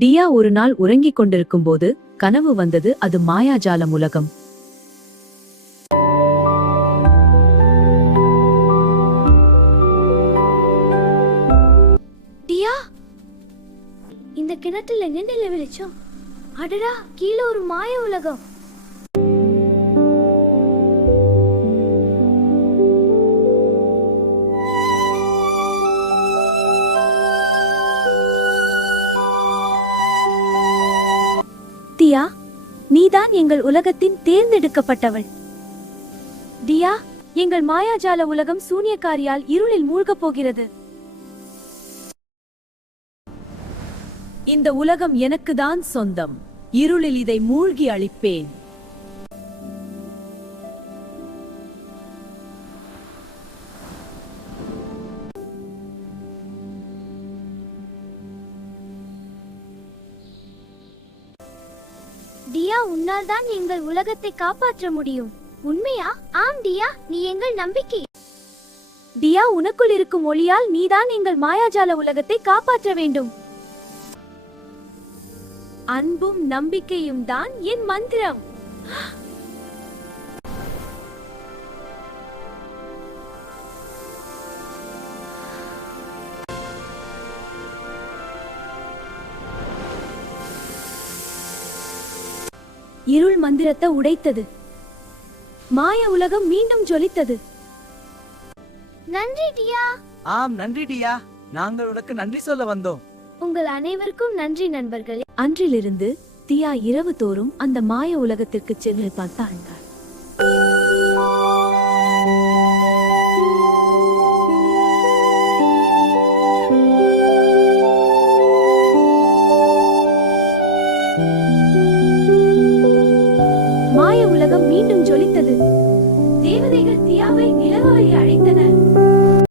டியா ஒரு நாள் உறங்கிக் கொண்டிருக்கும் போது கனவு வந்தது. அது மாயாஜாலம் உலகம். டியா, இந்த கிணற்றில் என்ன வெளிச்சம்? அடடா, கீழே ஒரு மாய உலகம். டியா, நீதான் எங்கள் உலகத்தின் தேர்ந்தெடுக்கப்பட்டவள். டியா, எங்கள் மாயாஜால உலகம் சூனியக்காரியால் இருளில் மூழ்கப் போகிறது. இந்த உலகம் எனக்குதான் சொந்தம். இருளில் இதை மூழ்கி அழிப்பேன். டியா, உன்னால் தான் எங்கள் உலகத்தை காப்பாற்ற முடியும். உண்மையா? ஆம் டியா, நீ எங்கள் நம்பிக்கை. டியா, உனக்குள் இருக்கும் ஒளியால் நீதான் எங்கள் மாயாஜால உலகத்தை காப்பாற்ற வேண்டும். அன்பும் நம்பிக்கையும் தான் என் மந்திரம். இருள் மந்திரத்தை உடைத்தது. மாய உலகம் மீண்டும் ஜொலித்தது. நன்றி டியா. ஆம், நன்றி டியா. நாங்கள் உனக்கு நன்றி சொல்ல வந்தோம். உங்கள் அனைவருக்கும் நன்றி நண்பர்களே. அன்றிலிருந்து தியா இரவு தோறும் அந்த மாய உலகத்திற்கு சென்று பார்த்தாள். மாய உலகம் மீண்டும் ஜொலித்தது. தேவதைகள் தியாவை நிலவு வழி அழைத்தனர்.